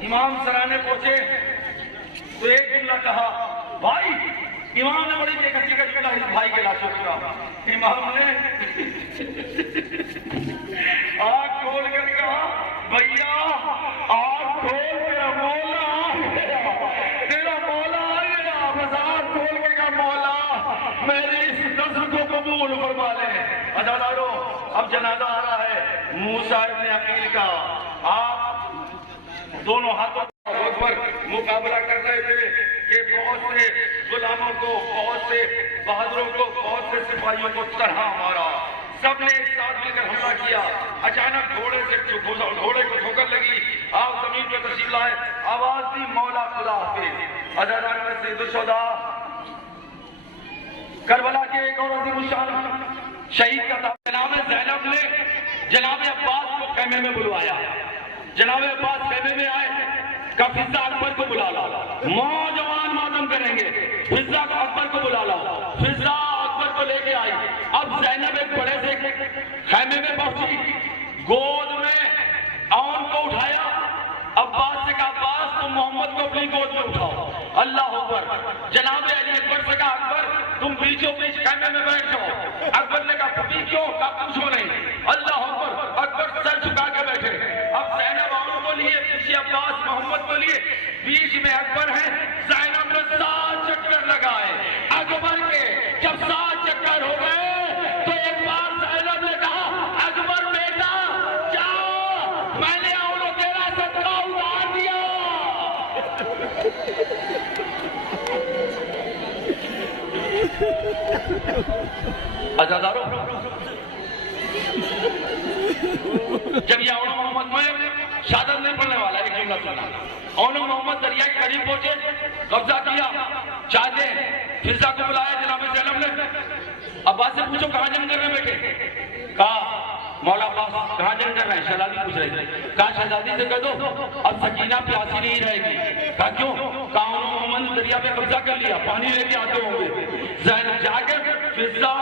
इमाम सराहने पहुंचे तो एक जुमला कहा, भाई। इमाम ने बड़ी बेकसी का जुमला इस भाई के लाशों में कहा। इमाम ने आँख खोल कर कहा, भैया आँख खोल, तेरा मौला आ गया, तेरा मौला आ गया। बस आँख खोल के कहा, मौला मेरी इस नज़र को कबूल फरमा ले। अदादारों, अब जनाजा आ रहा है मूसा इब्न अकील का। आप दोनों हाथों पर मुकाबला कर रहे थे कि बहुत से गुलामों को, बहुत से बहादुरों को, बहुत से सिपाहियों को तरह मारा। सबने एक साथ मिलकर हमला किया। अचानक घोड़े को ठोकर लगी। आप जमीन पर तशरीफ लाए, आवाज दी, मौला खुदा हाफिज। अज़ादार में सैयदुश्शुहदा करबला के एक और अजीम शान शहीद का था। जनाब ज़ैनब ने जनाब अब्बास को खेमे में बुलवाया। जनाब अब्बास खेमे में आए, का फिजा अकबर को बुला ला, नौजवान मातम करेंगे, फिजा अकबर को बुला ला। फिजा अकबर को लेके आई। अब ज़ैनब एक बड़े से खेमे में पहुंची, गोद में औन को उठाया। अब्बास से कहा, अब्बास तुम मोहम्मद को अपनी गोद में उठाओ। अल्लाह अकबर। जनाब अली अकबर से कहा, अकबर तुम बीचों बीच खेमे में बैठ जाओ। अकबर ने कहा, कभी क्यों? कहा पूछो नहीं। अल्लाह अकबर। अकबर सर झुका के बैठे। अब ज़ैनब औन को लिए, पीछे अब्बास मोहम्मद को लिए, बीच में अकबर है। ज़ैनब ने 7 चक्कर लगाए अकबर के। जब 7 चक्कर हो गए तो एक बार ज़ैनब ने कहा, अकबर बेटा जाओ, मैंने औरों तेरा सदका उतार दिया। अज़ादारों, जब ये औनो मोहम्मद में शहादत नहीं पढ़ने वाला, एक जुमला सुना। औनो मोहम्मद दरिया के करीब पहुंचे, कब्जा किया, चाहते फिजा को बुलाया जनाब ज़ैनब ने। अब्बास से पूछो कहां जंग कर रहे बेटे? कहा मौला अब्बास कहां जंग कर रहे हैं? शहजादी पूछ रही। कहा शहजादी से कह दो अब सकीना प्यासी नहीं रहेगी। कहा क्यों? कहा औनो मोहम्मद ने दरिया पे कब्जा कर लिया, पानी लेके आते होंगे। ज़ैनब जाके फिजा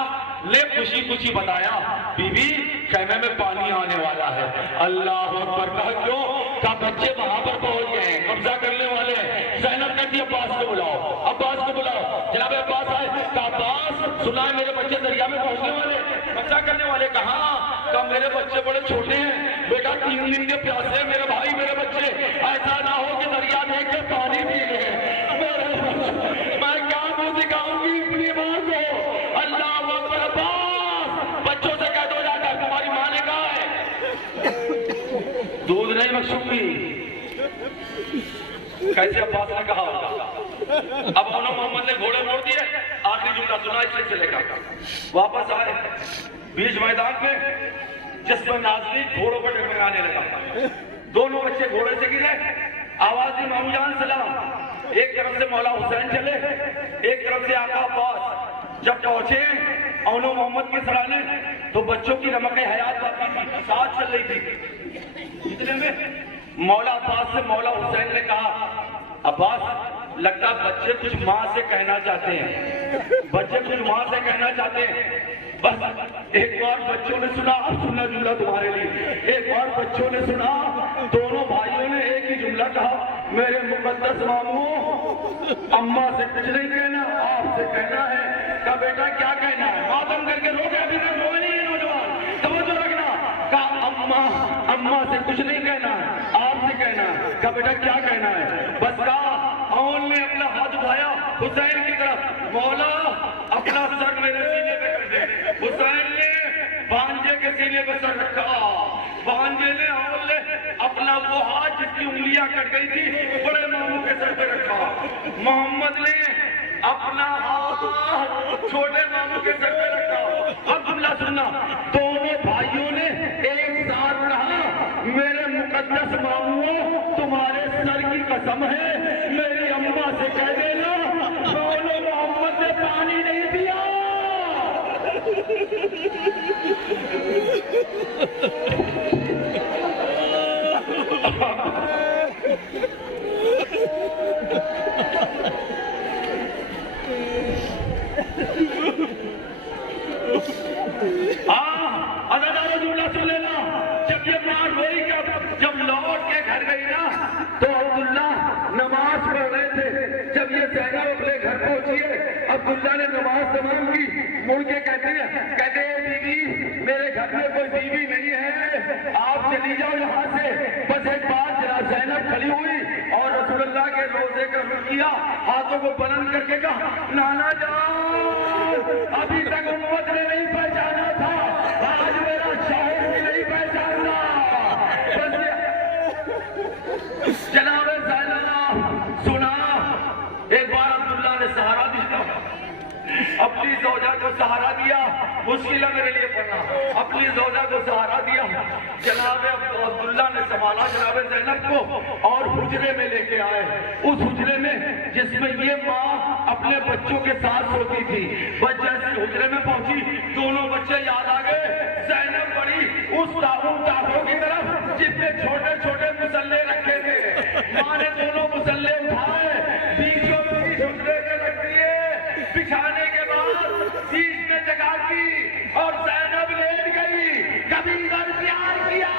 ले खुशी खुशी बताया, बीबी खेमे में पानी आने वाला है। अल्लाह अकबर। कहा क्यों? कहा बच्चे वहां पर पहुंच गए हैं, कब्जा करने वाले हैं। ज़ैनब कहती है, अब्बास को बुलाओ, अब्बास को बुलाओ। जनाब अब्बास आए। कहा अब्बास सुना है मेरे बच्चे दरिया में पहुंचने वाले, कब्जा करने वाले। कहा मेरे बच्चे बड़े छोटे हैं बेटा, 3 दिन के प्यासे मेरे भाई, मेरे बच्चे। ऐसा ना हो कि दरिया देख के पानी पी ले। मैं क्या मुंह दिखाऊंगी अपनी मां को? अल्लाह अकबर। अब्बास बच्चों से कह दो जाकर तुम्हारी मां ने कहा है दूध नहीं बख्शूंगी। कैसे अब्बास ने कहा? अब औनो मोहम्मद ने घोड़े मोड़ दिए। आखिरी जुमला सुना इस सिलसिले का। वापस आए बीच मैदान में, जिसमें नाज़रीन घोड़ों पर टकराने लगा। दोनों बच्चे घोड़े से गिरे। आवाज दी, मामूजान सलाम। एक तरफ से मौला हुसैन चले, एक तरफ से आका अब्बास। जब पहुंचे औनो मोहम्मद के सराहने तो बच्चों की रमक हयात बाकी थी, साथ चल रही थी। इतने में मौला अब्बास से मौला हुसैन ने कहा, अब्बास लगता बच्चे कुछ माँ से कहना चाहते हैं, बच्चे कुछ माँ से कहना चाहते हैं। बस एक बार बच्चों ने सुना। अब सुनना जुमला तुम्हारे लिए। एक बार बच्चों ने सुना, दोनों भाइयों ने एक ही जुमला कहा, मेरे मुकद्दस मामू अम्मा से कुछ नहीं कहना, आपसे कहना है। कहा बेटा क्या कहना है? मातम करके रोके, अभी तक रोए नहीं है नौजवान, तवज्जो रखना। कहा अम्मा से कुछ नहीं कहना है, आपसे कहना है। कहा बेटा क्या कहना है? बस कहा। औन ने अपना हाथ उठाया हुसैन की तरफ, मौला अपना सर मेरे सीने पे कर दे। हुसैन ने भांजे के सीने पे सर रखा। भांजे ने औन ने अपना वो हाथ जिसकी उंगलियां कट गई थी बड़े मामू के सर पे रखा। मोहम्मद ने अपना हाथ छोटे मामू के सर पे रखा। अब जुमला सुनना। दोनों भाइयों ने एक साथ कहा, मेरे मुकद्दस मामूओं तुम्हारे सर की कसम है, मेरी अम्मा से कह देना दोनों मोहम्मद ने पानी नहीं पिया। जुमला सुन लेना। जब ये मार रोई, जब लौट के घर गई ना तो जुमला ने नमाज तमाम की, मुड़ के कहते हैं बीवी मेरे घर में कोई बीवी नहीं है, आप चली जाओ यहाँ से। बस एक बार जरा ज़ैनब खड़ी हुई और रसूलुल्लाह के रोज़े का रुख किया, हाथों को बुलंद करके कहा नाना जान, अभी तक उम्मत ने नहीं पहचाना था, आज मेरा शौहर भी नहीं पहचाना। जनाब ज़ैनब सुना, एक बार अब्दुल्ला ने सहारा दिया, अपनी ज़ौजा को सहारा दिया, मुश्किल मेरे लिए पड़ना, अपनी ज़ौजा को सहारा दिया। जनाब अब्दुल्ला ने संभाला जनाब ज़ैनब को और हुजरे में लेके आए, उस हुजरे में जिसमें ये माँ अपने बच्चों के साथ सोती थी। बस जैसे हुजरे में पहुंची, दोनों बच्चे याद आ गए। ज़ैनब बड़ी उस टापों की तरफ जितने छोटे छोटे मुसल्ले रखे थे, माँ ने दोनों मुसल्ले उठाए, बीचों बीच हुजरे में रख दिए, बिछाने के बाद बीच में जगह की और ज़ैनब लेट गई। कभी इधर प्यार किया,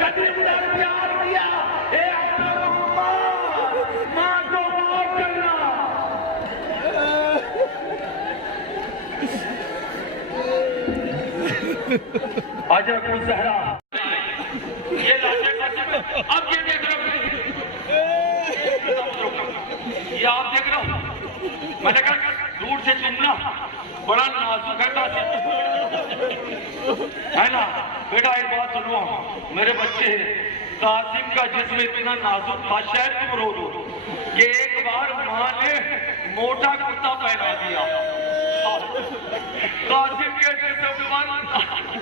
कभी इधर प्यार किया। माँ को माफ करना। अजर सहरा ये लाशें अब ये देख रहे हो, ये आप देख रहे हो, मैंने कहा दूर से चुमना बड़ा नाजुक है ना बेटा। एक बात सुनो, मेरे बच्चे कासिम का जिस्म इतना नाजुक था, शायद तुम रो दो कि एक बार माँ ने मोटा कुर्ता पहना दिया, कासिम के जिस्म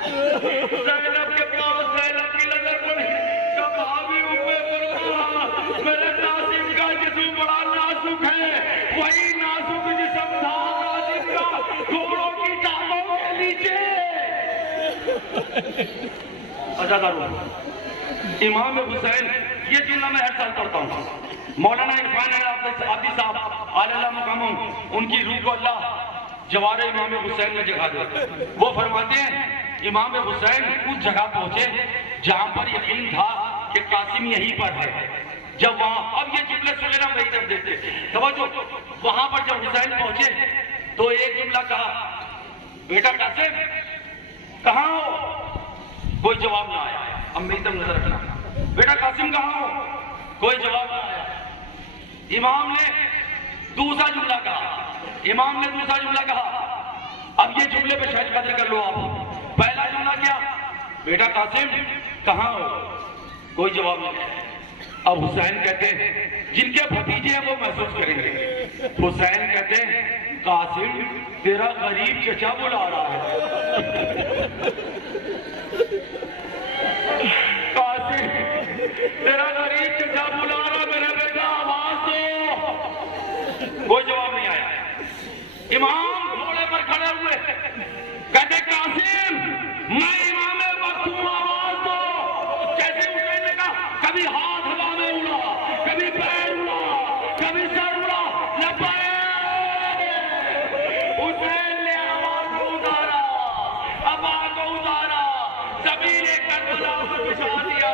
ज़ैनब के पास, ज़ैनब की नजर पड़ी, कब भाभी उम्मे फरमा मेरे कासिम का जिस्म बड़ा नाजुक है, वही नाजुक जिस्म था कासिम का घोड़ों की टांगों के नीचे। इमाम हुसैन, ये जुमला मैं हर साल पढ़ता हूँ। मौलाना इरफान आबदी साहब आला मुकाम, उनकी रूह को अल्लाह जवारे इमाम हुसैन ने जगह दी। वो फरमाते हैं इमाम हुसैन उस जगह पहुंचे जहां पर यकीन था कि कासिम यहीं पर है। जब वहां, अब ये जुमले सुने ना वही जब देखते, समझो वहां पर जब हुसैन पहुंचे तो एक जुमला कहा, बेटा कासिम कहाँ हो? कोई जवाब ना आया। अब मेरी तरफ नजर रखना, बेटा कासिम कहाँ हो? कोई जवाब ना आया। इमाम ने दूसरा जुमला कहा, अब ये जुमले पे शायद कदर कर लो आप। पहला जुमला क्या? बेटा कासिम कहाँ हो? कोई जवाब नहीं। अब हुसैन कहते हैं, जिनके भतीजे हैं वो महसूस करेंगे, हुसैन कहते हैं कासिम तेरा गरीब चचा बुला रहा है। कासिम तेरा गरीब चचा बुला रहा, मेरा बेटा आवाज दो। कोई जवाब नहीं आया। इमाम घोड़े पर खड़े हुए कहते कासिम मैं इमाम वक्त हूं, आवाज दो। कैसे हुसैन ने कहा, कभी हाथ हवा में उड़ा, कभी पैर उड़ा, कभी सर उड़ा, हुसैन ने आवाज को उतारा, आवाज को उतारा, ज़मीन करबला पर बिछा दिया।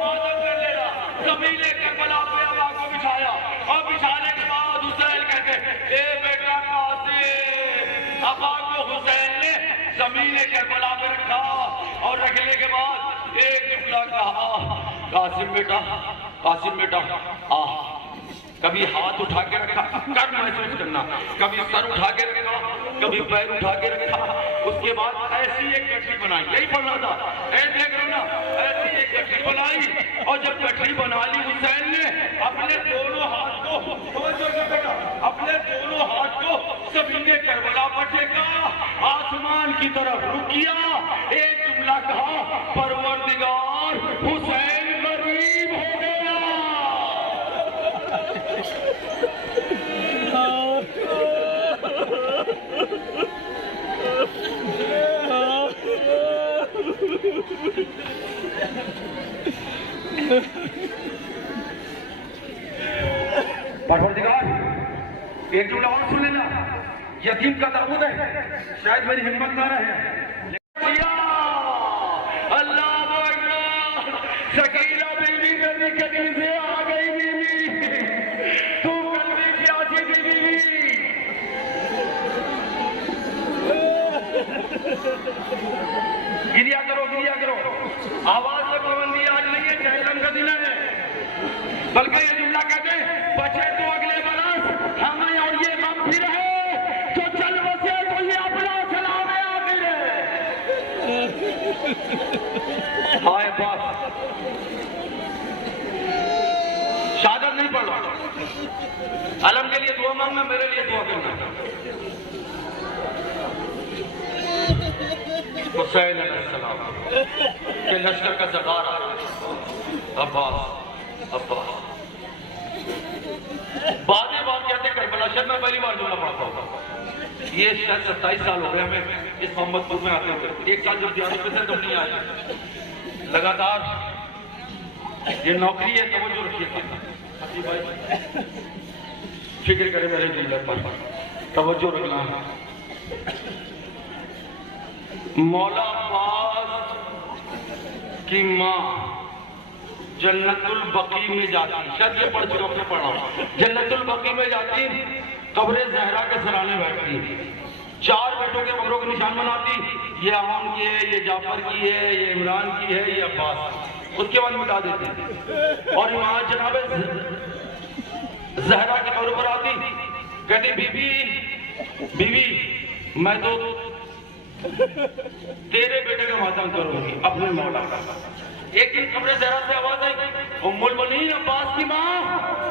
मालूम कर लेना, ज़मीन करबला पे आवाज को बिछाया और बिछाने के बाद हुसैन कहते ए बेटा कासिम। आवाज को हुसैन ने ज़मीन करबला में रखा और रखने के बाद एक जुमला कहा, कासिम बेटा आ। कभी हाथ उठा के रखा, कर महसूस करना, कभी सर उठा के रखा, कभी पैर उठा के रखा, उसके बाद ऐसी एक गठरी बनाई, यही पढ़ना था, ऐसे करना, ऐसी एक गठरी बनाई और जब गठरी बना ली हुसैन ने अपने दोनों हाथ को ज़मीन करबला पर टेका, आसमान की तरफ रुख किया, एक जुमला कहा, परवरदिगार हुसैन गरीब हो गया। परवरदिगार एक जुमला और सुन लेना, यतीम का दाऊद है, शायद मेरी हिम्मत ना रहे। अल्लाह अकबर, शकीला बीवी मेरी कदीम से आ गई, बीवी तू कल भी प्यासी थी बीवी। आवाज से पाबंदी आज नहीं है, जहलम का दिन है, बल्कि ये जुमला कहते हैं बचे तो अगले बरस हमें और ये गम भी रहे तो चल बसे तो ये अपना सलाम आखिर है। हाय बात शहादत नहीं पढ़ रहा, अलम के लिए दुआ मांगना, मेरे लिए दुआ करना। हुसैन अलैहिस्सलाम के लश्कर का सरदार अब्बास बातें बात कहते करबला शहर में पहली बार जुमला पढ़ता हूँ। ये शायद 27 साल हो गए हमें इस मोहम्मदपुर में आते हुए। एक साल जब दियारत पे थे तो नहीं आए, लगातार ये नौकरी है, तवज्जो रखिए भाई, फिक्र करे मेरे जुमले पर, तवज्जो रखना। मौला अब्बास की माँ जन्नतुल बकी में जाती, शायद ये पढ़ चुका अपने पढ़ा, जन्नतुल बकी में जाती, कब्रे ज़हरा के सराने बैठती, 4 बेटों के कब्रों के निशान बनाती, ये आवाम की है, ये जाफर की है, ये इमरान की है, ये अब्बास, उसके बाद मिटा देती। और वहां जनाब ज़हरा के कब्र पर आती, कहती बीबी मैं तो तेरे बेटे का मातम करूंगी अपने मौला का। एक दिन कब्र ज़हरा से आवाज आई, उम्मुल बनीन अब्बास की माँ,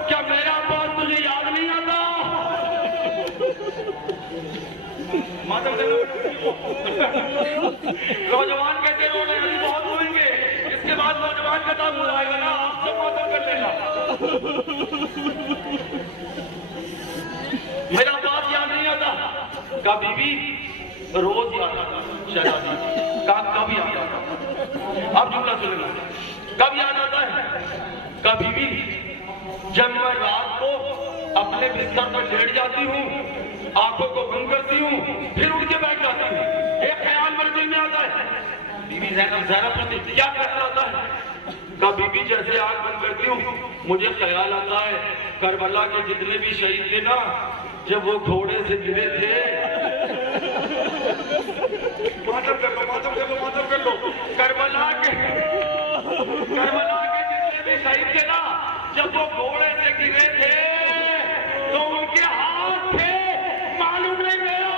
क्या मेरा अब्बास तुझे याद नहीं आता? मातम नौजवान कहते रोने अभी बहुत रोएंगे, इसके बाद नौजवान का दाम बुलाएगा ना, आपसे मातम कर लेना। मेरा अब्बास याद नहीं आता, का बीबी रोज याद आता, शहजादी कब याद आता? आप जुमला सुनना, कब याद आता है? कभी जब मैं रात को अपने बिस्तर पर लेट जाती हूँ, आंखों को बंद करती हूँ, फिर उठ के बैठ जाती हूँ, एक ख्याल मेरे दिल में आता है, बीबी ज़हरा पूछती क्या ख्याल आता है? कभी जैसे आंख बंद करती हूँ मुझे ख्याल आता है करबला के जितने भी शहीद थे ना, जब वो घोड़े से गिरे थे, मातम कर लो, करबला के जितने भी शहीद थे ना, जब वो घोड़े से गिरे थे तो उनके हाथ थे, मालूम नहीं मेरा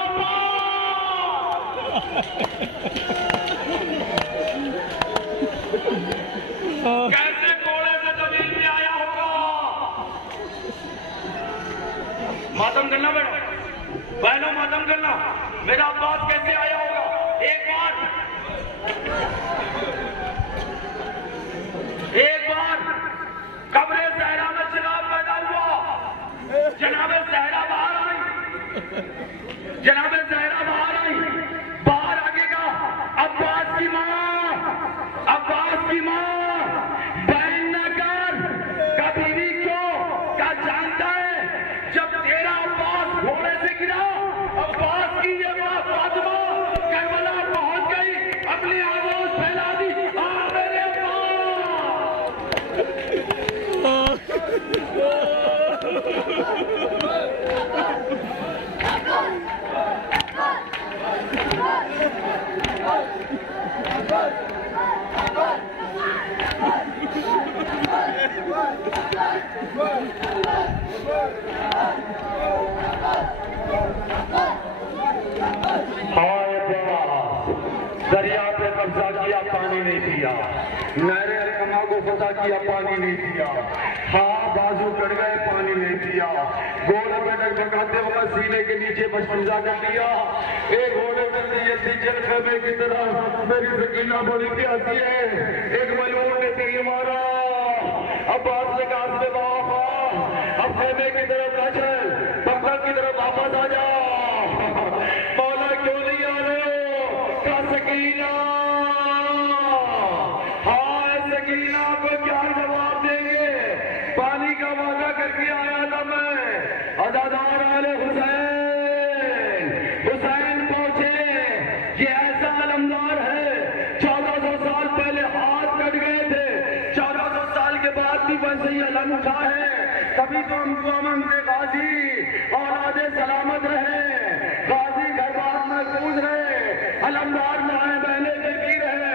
कैसे घोड़े से जमीन में आया होगा। मातम करना बेटा, बहनों मातम करना, मेरा अब्बास कैसे आया होगा? एक बार कब्रे ज़हरा में चिराग पैदा हुआ, जनाबे ज़हरा बाहर आई, बाहर आगे का अब्बास की माँ बहन न कर, कभी क्यों क्या जानता है, जब तेरा अब्बास घोड़े से गिरा, अब्बास की ये माँ फातिमा करबला पहुंच गई, अपनी आवाज फैला दी, मेरे दरिया पे कब्जा किया, पानी नहीं पिया, नहरे अलकमा को फसा किया, पानी नहीं पिया, हाँ बाजू कट गए, पानी नहीं पिया, घोड़े पे डगमगाते वक्त सीने के नीचे बशमजा कर दिया, एक घोड़े पे जल्दी चल खेमे की तरह मेरी सकीना बड़ी प्यासी है, एक मजूर ने तीर मारा, अब्बास ने कहा अब खेमे की तरफ न चल, पक्का की तरफ वापस आ जा, मौला क्यों नहीं आ रहे हो? का सकीना, हाँ सकीना को क्या जवाब देंगे? पानी का वादा करके आया था मैं, अदादार आले हुसैन पहुंचे, ये ऐसा अलमदार है, 1400 साल पहले हाथ कट गए थे, 1400 साल के बाद भी वैसे ही अलम उठा है, तभी तो हम दुआ मांगते गाजी औलादे सलामत रहे, गाजी घर बार में कूद रहे, अलमदार माए बहने जगी रहे,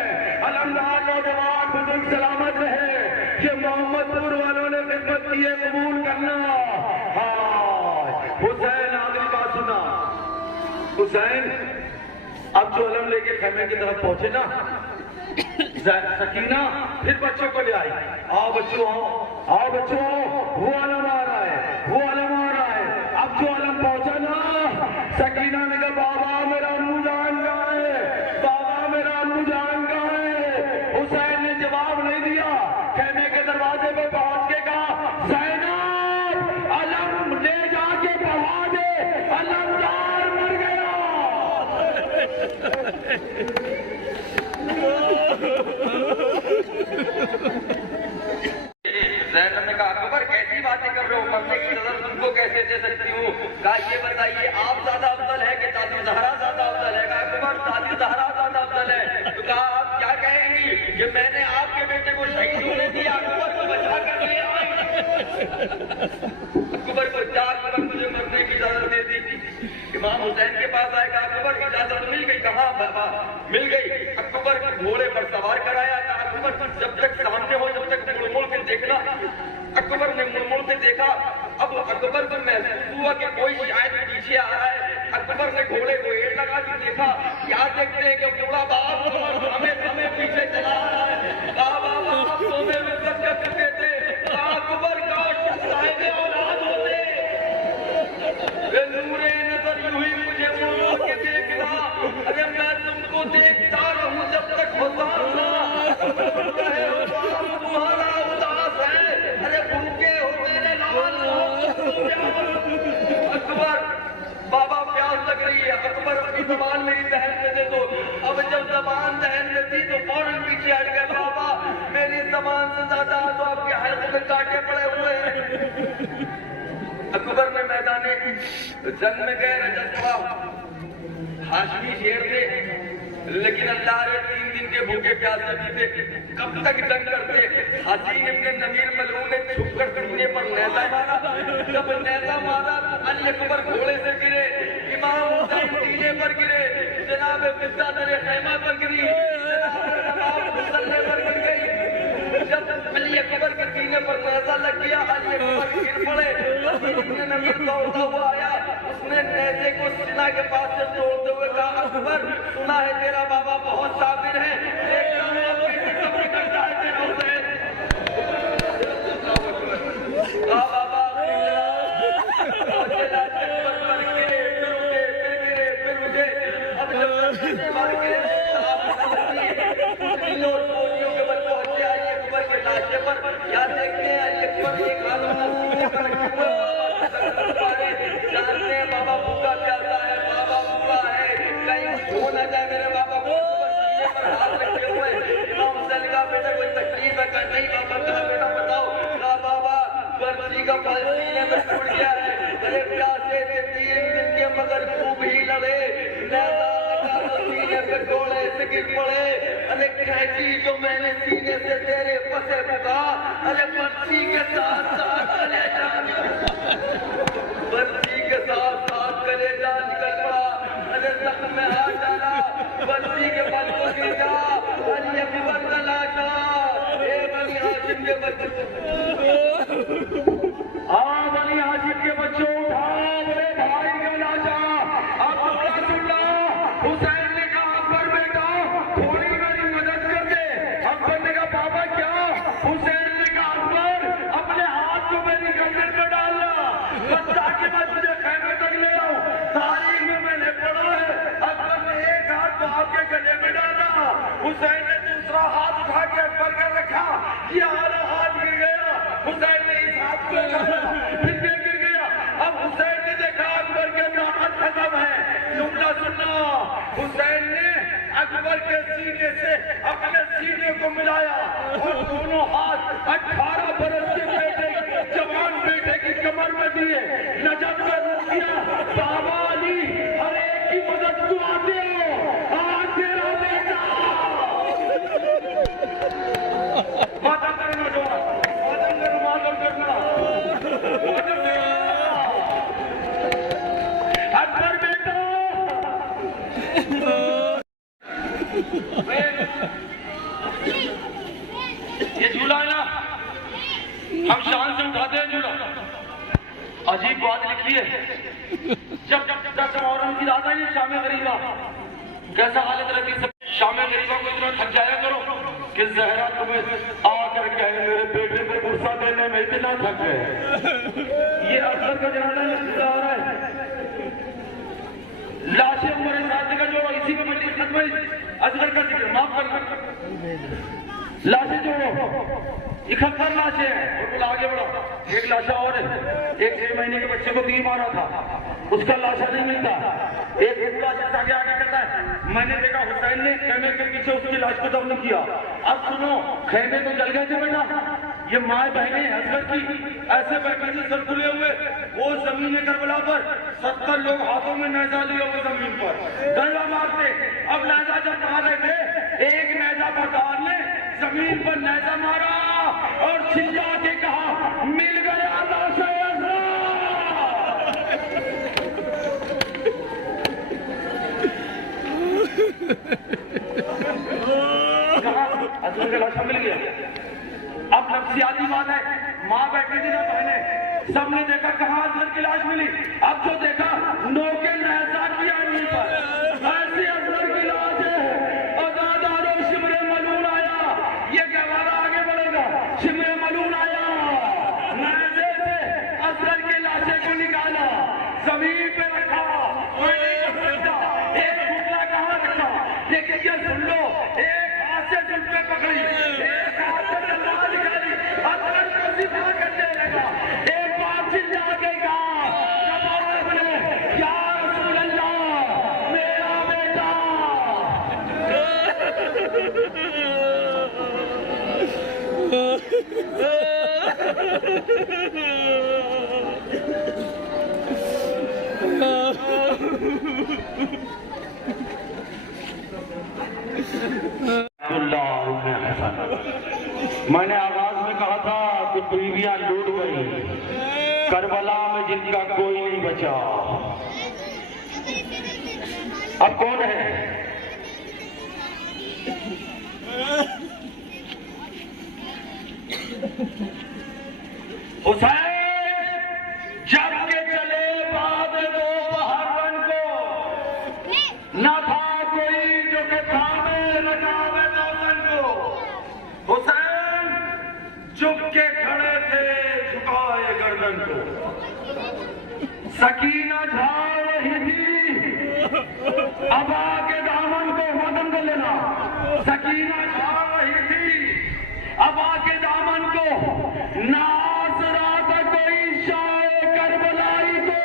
अलमदार नौजवान बनती है कबूल करना। हाँ हुसैन आखिरी बात सुना। हुसैन अब जो अलम लेके खैमे की तरफ पहुंचे ना, सकीना फिर बच्चों को ले आई। आओ बच्चों आओ बच्चों आओ, वो अलम आ रहा है, वो अलम आ रहा है। अब जो अलम पहुंचा ना, सकीना ने कहा बाबा मेरा अम्मू जान कहाँ है, बाबा मेरा अम्मू जान कहाँ है। हुसैन ने जवाब नहीं दिया, खैमे के दरवाजे पे पहुंच के कहा ज़ैनब अलम ले जाके बढ़ा दे, अलमदार मर गया। ज़ैनब ने कहा अकबर कैसी बातें कर रहे हो, मरने की नजर तुमको कैसे दे सकती हूँ। कहा ये बताइए आप ज्यादा अफजल है कि दादी ज़हरा ज्यादा अफजल है। कहा अकबर दादी ज़हरा ज्यादा अफजल है। तो कहा आप क्या कहेंगी कि मैंने आपके बेटे को शहीद होने दिया, अकबर को बचा कर ले आई। अकबर को अकबर मुझे मरने की इजाजत दे दी। इमाम हुसैन के पास आएगा, अकबर की इजाजत मिल गई। कहा बाबा मिल गई। अकबर घोड़े पर सवार कराया। कहा अकबर जब तक सामने हो जब तक मुड़ के देखना। अकबर ने मुड़ के देखा। अब अकबर को महसूस हुआ कि कोई शायद पीछे आ रहा है। अकबर ने घोड़े को एड़ लगा के देखा, क्या देखते हैं कि बूढ़ा बाप हमें पीछे चला आ रहा है। कहा बाबा आप सोने में सत्य चुके थे। अकबर का साहिब औलाद होते नूरे नजर यूं ही मुझे मुड़ के देखना। अरे मैं तुमको देखता रहूं जब तक तुम्हारा उदास है। अरे भूखे हो मेरे लाल अकबर बाबा प्यास लग रही है। अकबर अपनी जबान मेरी दहन में दे दो। अब जब जबान दहन में थी तो फौरन पीछे हट गया। बाबा मेरी जबान से ज्यादा तो आपके हल्के में कांटे पड़े हुए हैं। अकबर ने मैदाने जंग में गए, रजस्वा हाशमी शेर थे, लेकिन अल्लाह ने 3 दिन के भूखे प्यासे भी थे। कब तक जंग करते। हसीन इब्न नमीर मलऊन ने छुपकर सीने पर नेज़ा मारा। जब नेज़ा मारा तो अली अकबर घोड़े से गिरे, इमाम हुसैन सीने पर गिरे, जनाब फिजा दरे खैमा पर गिरी, जनाब मुसल्ले पर गिर गई। जब अली अकबर के सीने पर नेज़ा लग गया, अली अकबर गिर पड़े। हसीन इब्न नमीर दौड़ता हुआ आया, उसने नेज़े को सीना के पास से तोड़ते हुए कहा अकबर सुना है तेरा बाबा बहुत साबिर है, देखता हूं अब कैसे सब्र करता है तेरा हुसैन। कहा बाबा फिर अब जब मार के के बल पहुंचे अली अकबर के लाशे पर। क्या देखते हैं अली अकबर एक हाथ सीने पर रखे हुए जानते हैं बाबा भूखा प्यासा है, बाबा भूखा है, कहीं हो न जाए मेरे बाबा को सीने पर हाथ रखे हुए। इमाम हुसैन का बेटा कोई तकलीफ है? कहा नहीं बाबा। कहा बेटा बताओ। कहा बाबा गर्मी का फल सीने में टूट गया है। अरे प्यासे थे 3 दिन के मगर खूब ही लड़े, सीने पे घोड़े से गिर पड़े। अरे कैसी जो मैंने सीने से तेरे पसे बुगा, अरे बर्सी के साथ साथ कलेजा बर्सी के साथ साथ कलेजा निकल पड़ा। अरे जख्म में हाथ डाला, बर्सी के बल को खींचा, अली अकबर का लाशा एक बनी हाशिम के बच्चों बनी हाशिम के बच्चों उठाओ मेरे भाई का लाशा। अब थोड़ा सुन लो। हुसैन ने कहा अकबर बेटा थोड़ी मेरी मदद कर दे। अकबर ने कहा बाबा क्या? हुसैन ने कहा अकबर अपने हाथ को मेरी गर्दन में डालना, बस ताकि मैं तुझे खैमे तक ले आऊं। तारीख में मैंने पढ़ा है अकबर ने एक हाथ बाप के गले में डाला, हुसैन ने दूसरा हाथ उठा के अकबर का रखा, ये आला हाथ गिर गया। हुसैन ने इस हाथ को उठाया, फिर गिर गया। अब हुसैन ने देखा अकबर के ताकत खत्म है। जुमला सुनना, हुसैन ने अकबर के सीने से अपने सीने को मिलाया और दोनों हाथ 18 बरस के बेटे जवान बेटे की कमर में दिए, नजर में रुक दिया। बाबा अली हर एक की मदद को आते हो, आज तेरा बेटा मातम करना जो मातम करना अकबर बेटा। ये झूला है ना, हम शान से उठाते हैं झूला। अजीब बात लिखी है, जब 10 मुहर्रम की रात आई शाम गरीबा, कैसा हालत रहती सब। शाम गरीबा को इतना थक जाया करो कि जहरा तुम्हें आकर कहे मेरे बेटे को गुस्सा देने में इतना थक गए। ये असर का जनाजा आ रहा है, लाशें हमारे साथ का जोड़ो, इसी में मजलिस खत्म हुई। असगर का जिक्र माफ करना, लाशें जोड़ो, इकहत्तर लाशें हैं। और आगे बढ़ो, एक लाशा और है, एक 6 महीने के बच्चे को तीर मारा था, उसका लाशा नहीं मिलता। एक लाश आगे आगे कहता है मैंने देखा हुसैन ने खेमे के पीछे उसकी लाश को दफन किया। अब सुनो, खेमे तो जल गए थे बेटा, ये माए बहने असगर की ऐसे बैठे थे सर खुले हुए, वो जमीन करबला पर 70 लोग हाथों में नेजा लिए हुए जमीन पर डंडा मारते। अब नेजा जब मार रहे थे, एक नेजा बरदार ने जमीन पर नेजा मारा और चिल्ला के कहा मिल गया लाशे असगर का लाशा मिल गया। अब नफ्सियाती बात है, माँ बैठी थी ना बहने, सबने देखा कहाँ असगर की लाश मिली। अब जो देखा नोके नेजा किया नहीं पर ऐसी असगर की लाश है। अदादारो शिमरे मलून आया, ये गवारा आगे बढ़ेगा। शिमरे मलून आया, नेजे से असगर की लाशे को निकाला, जमीन पे रखा, कोई नहीं कर सकता। एक घुटना कहाँ रखा, लेकिन ये सुन लो, एक हाथ से जुल्फे पकड़ी, एक हाथ से तलवार निकाली, असगर को सिफा करने लगा। एक बार चिल्ला के कहा जवाब ने, या रसूल अल्लाह मेरा बेटा। मैंने आवाज में कहा था कि बीवियां लूट गई, करबला में जिनका कोई नहीं बचा। अब कौन है? हुसैन जब के चले बाद दोपहर को, न था कोई जो के थामे लगावे दौसन को। हुसैन झुक के खड़े थे झुकाए गर्दन को। सकीना झाड़ रही थी अबा के दामन को, मदन कर लेना। सकीना झाड़ रही थी अबा के दामन को, नाज रात कोई शाए करबलाई को,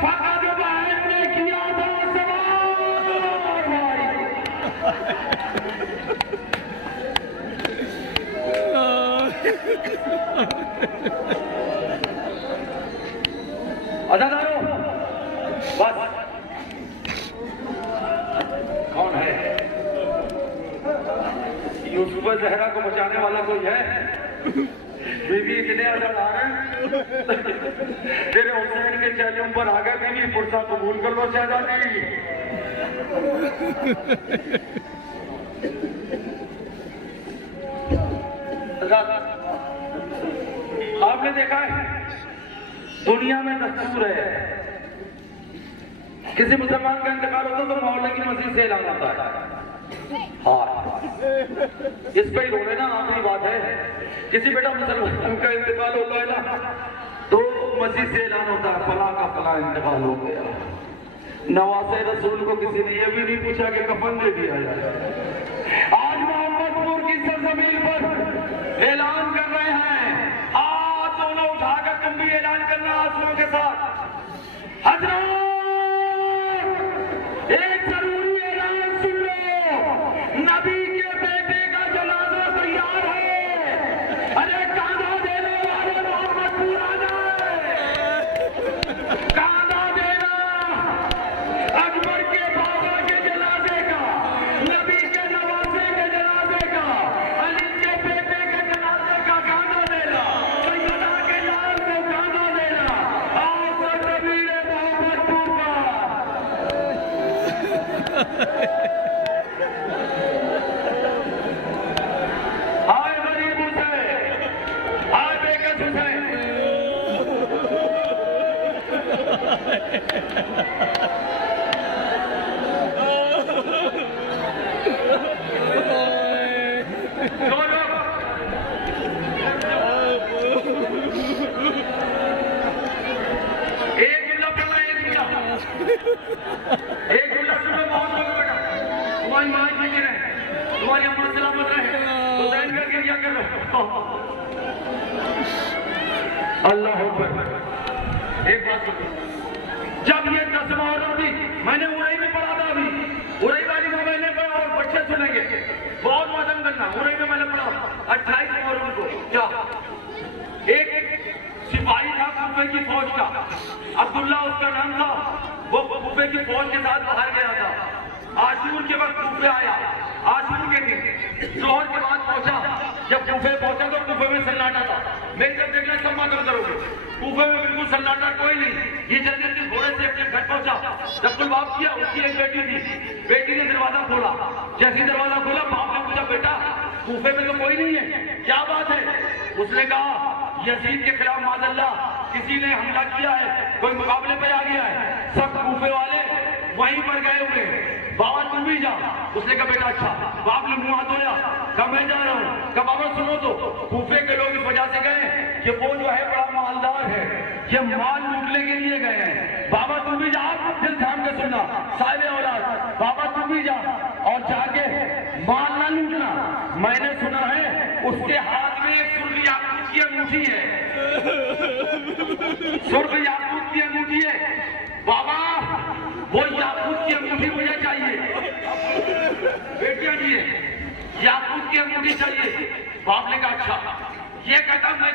फकत बहन ने किया था सवार भाई। अदादारो बस, कौन है? यूसुफ जहरा को बचाने वाला कोई है? बीवी इतने अदादार हैं, तेरे हुसैन के चैलों पर आ गए। बीवी पुरसा कबूल कर लो शहजादी। आपने देखा है दुनिया में दस्तूर है, किसी मुसलमान का इंतकाल होता तो मोहल्ले की मस्जिद से ऐलान होता है। हाँ, इस पे ही रोने ना, आखिरी बात है। किसी बेटा मुसलमान का इंतकाल होता है ना तो मस्जिद से ऐलान होता है फला का फला इंतकाल हो गया। नवासे रसूल को किसी ने यह भी नहीं पूछा कि कफन दे दिया जाए। आज मोहम्मदपुर की सरजमीन पर ऐलान कर रहे हैं, हाथ दोनों उठाकर तुम भी ऐलान करना आंसुओं के साथ। हजरत एक जरूरी ऐलान सुन लो, नबी के बेटे का जनाजा तैयार है। अरे कांधा देने वाले मोहम्मदपुर आ जाए, कांधा देना। अकबर के बाबा के जनाजे का, नबी के नवासे के जनाजे का, अली के बेटे के जनाजे का कांधा देना, सैयदा के लाल को कांधा देना। आप कबीर मोहम्मदपुर शाबाश हुसैन। दो लोग एक जुमला पढ़ना, एक जुमला सुनो। बहुत लोग बेटा तुम्हारी माँ जी रहे, तुम्हारी अम्मा सलामत रहे, हुसैन करके क्या कर लो। अल्लाह अकबर। एक बात सुनो, जब ये 10 मुहर्रम थी, मैंने उड़ाई में पढ़ा था, अभी उड़ाई वाली को मैंने पढ़ा और बच्चे सुनेंगे, बहुत मदम करना। उड़ाई में मैंने पढ़ा 28 मुहर्रम को। क्या एक सिपाही था कूफे की फौज का, अब्दुल्ला उसका नाम था। वो कूफे की फौज के साथ बाहर गया था। आशूर के वक्त कूफे आया, आशूर के दिन जोहर के बाद पहुंचा। जब कूफे पहुंचा तो कूफे में सन्नाटा था। मेरी जब देखना सब मातम करोगे, कूफे में बिल्कुल सन्नाटा, कोई नहीं। ये जल्दी जल्दी घोड़े से अपने घर पहुंचा। जब कुल बात किया, उसकी एक बेटी थी, बेटी ने दरवाजा खोला। जैसे ही दरवाजा खोला, बाप ने पूछा बेटा कूफे में तो कोई नहीं है, क्या बात है? उसने कहा यजीद के खिलाफ माज़अल्लाह किसी ने हमला किया है, कोई मुकाबले पे आ गया है, सब कूफे वाले वहीं पर गए हुए हैं, बाबा तू भी जा। उसने कहा बेटा अच्छा। बाप ने मुंह हाथ धोया, कहा मैं जा रहा हूँ। कहा बाबा सुनो तो, कूफे के लोग इस वजह से गए कि वो जो है बड़ा मालदार है, ये माल लूटने के लिए गए हैं। बाबा तू भी जा, दिल थाम के सुनना साहिब औलाद, बाबा तू भी जा और जाके माल ना लूटना। मैंने सुना है उसके हाथ में एक सुर्ख याकूत की अंगूठी है, सुर्ख याकूत की अंगूठी है। बाबा वो याकूत की अंगूठी मुझे चाहिए, बेटियां जी याकूत की अंगूठी चाहिए। बाप ने कहा अच्छा। ये कहता मैं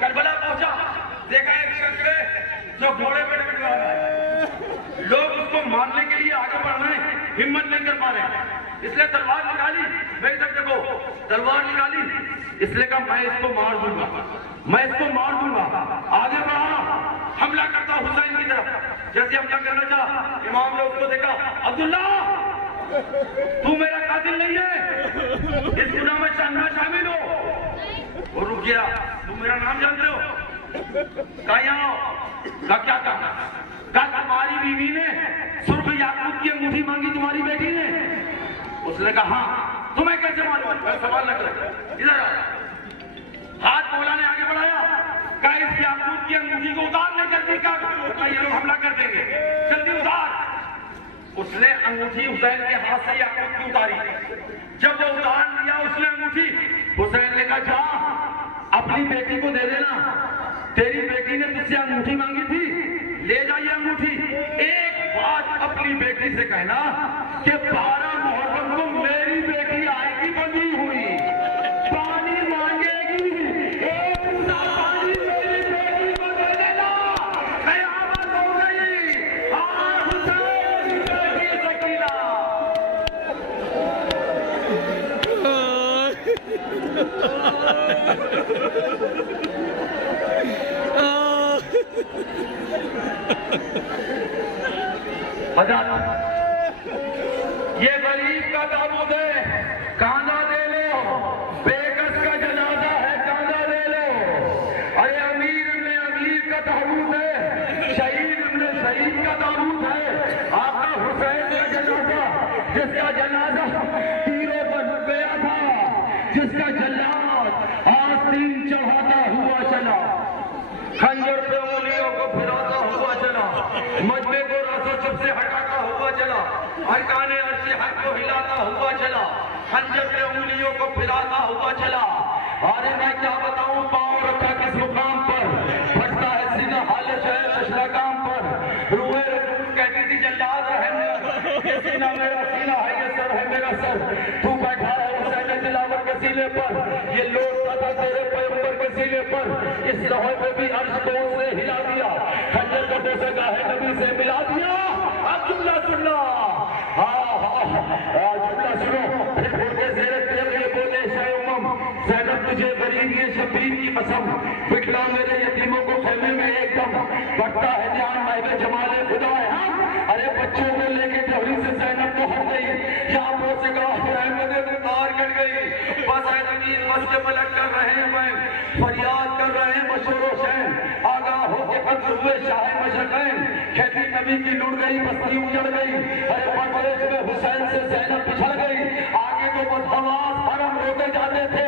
करबला पहुंचा, देखा एक शख्स है जो घोड़े पे बैठा है, लोग उसको मारने के लिए आगे बढ़ रहे हैं, हिम्मत नहीं कर पा रहे, इसलिए तलवार निकाली। मेरी तरफ देखो, तलवार निकाली, इसलिए कहा मैं इसको मार दूंगा, मैं इसको मार दूंगा। आगे बढ़ा, हमला करता हुसैन की तरफ। जैसे हमला करना चाहा, इमाम ने उसको देखा, अब्दुल्ला तू मेरा कातिल नहीं है, इस गुनाह में शामिल हो। वो रुक गया, तुम मेरा नाम जानते हो? कहा यहाँ आओ। कहा क्या करना? कहा तुम्हारी बीवी ने सुर्ख याकूत की अंगूठी मांगी, तुम्हारी बेटी ने। उसने कहा हाँ। तुम्हें कैसे मालूम? सवाल न करो, इधर आओ। हाथ मौलाना ने आगे बढ़ाया, कहा इस याकूत की अंगूठी को उतारने जल्दी कर, ये लोग हमला कर देंगे, जल्दी उतार। उसने अंगूठी हुसैन के हाथ से याकूत की उतारी। जब वो उतार लिया उसने अंगूठी, हुसैन ने कहा जा अपनी बेटी को दे देना, तेरी बेटी ने तुझसे अंगूठी मांगी थी, ले जाइए अंगूठी। एक बात अपनी बेटी से कहना कि 12 मुहर्रम को मेरी बेटी आएगी बंधी हुई, पानी मांगेगी, एक पानी मेरी बेटी को दे देना, कयामत हो गई। हाँ हुसैन बेटी सकीना। ये गरीब का ताबूत है, कांधा दे लो, बेकस का जनाजा है, कांधा दे लो। अरे अमीर में अमीर का ताबूत है, शहीद में शहीद का ताबूत है। आपका हुसैन का जनाजा, जिसका जनाजा तीरों पर गया था, जिसका जल्लाद आस्तीन चढ़ाता हुआ चला, खंजर पे उंगलियों को फिराता हुआ चला, मजमे को रासों चुप से हटाता हुआ चला, अरकाने अर्शी हक को हिलाता हुआ चला, खंजर पे उंगलियों को फिराता हुआ चला। अरे मैं क्या बताऊं, पाँव रखा किस मुकाम पर, फटता है सीना हाल शहर अशला काम पर। रूहे रसूल कहती थी जल्लाद रहम, ये सीना मेरा सीना है, ये सर है मेरा सर, तू बैठा है हुसैन दिलावर के सीने पर, ये लौटता था तेरे पैगंबर के सीने पर। इस लौहे पे भी अर्श को उसने हिला दिया, खंजर को जैसे गाहे नबी से मिला दिया। अब जुमला सुनना, जुमला सुनो, फिर बोल के ज़ेरे तेरे ये बोले शाह उमम, ज़ैनब तुझे गरीब ये शबीर की कसम, बिठला मेरे यतीमों को खेमे में एकदम, बढ़ता है ध्यान महबे जमाले खुदा है। अरे बच्चों को लेके जहरी से ज़ैनब तो हट गई, यहाँ पर से कहा अहमद तार कट गई, बस है जमीन बस के पलट कर रहे हैं, फरियाद कर रहे हैं वक्त हुए शाह मशरकैन, खेती नबी की लुट गई, बस्ती उजड़ गई, अरे परवरिश में हुसैन से ज़ैनब पिछड़ गई, आगे तो बदहवास हरम रोके जाते थे,